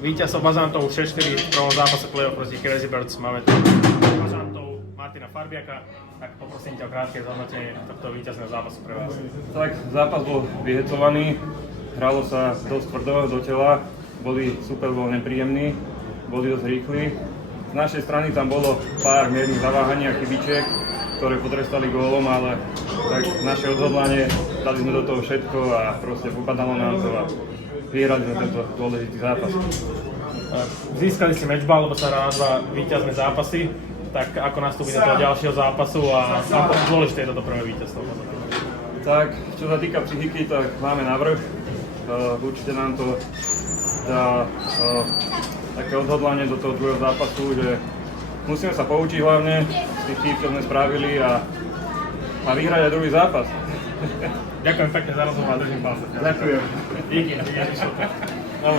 víťazov Bazantov 6-4 v prvom zápase play-off proti Crazy Birds. Máme tu Bazantov Martina Farbiaka, tak poprosím ťa o krátke zhodnotenie tohto víťazného zápasu pre vás. Tak, zápas bol vyhecovaný, hralo sa dosť tvrdo do tela, super bol nepríjemný, boli dosť rýchli. Z našej strany tam bolo pár miernych zaváhaní a chybičiek, ktoré potrestali gólom, ale tak naše odhodlanie, dali sme do toho všetko a proste popadalo nám to a vyhrali sme tento dôležitý zápas. Získali si matchball, lebo sa hrá na 2 víťazné zápasy, tak ako nastúpiť do toho ďalšieho zápasu a ako dôležité je toto prvé víťazstvo? Tak, čo sa týka psychiky, tak máme navrh. Určite nám to dá také odhodlanie do toho druhého zápasu, že musíme sa poučiť hlavne z tých chýb, čo sme spravili a vyhrať aj druhý zápas. Ďakujem pekne za rozhovor a držím palce. Ďakujem. Díky. Dobre.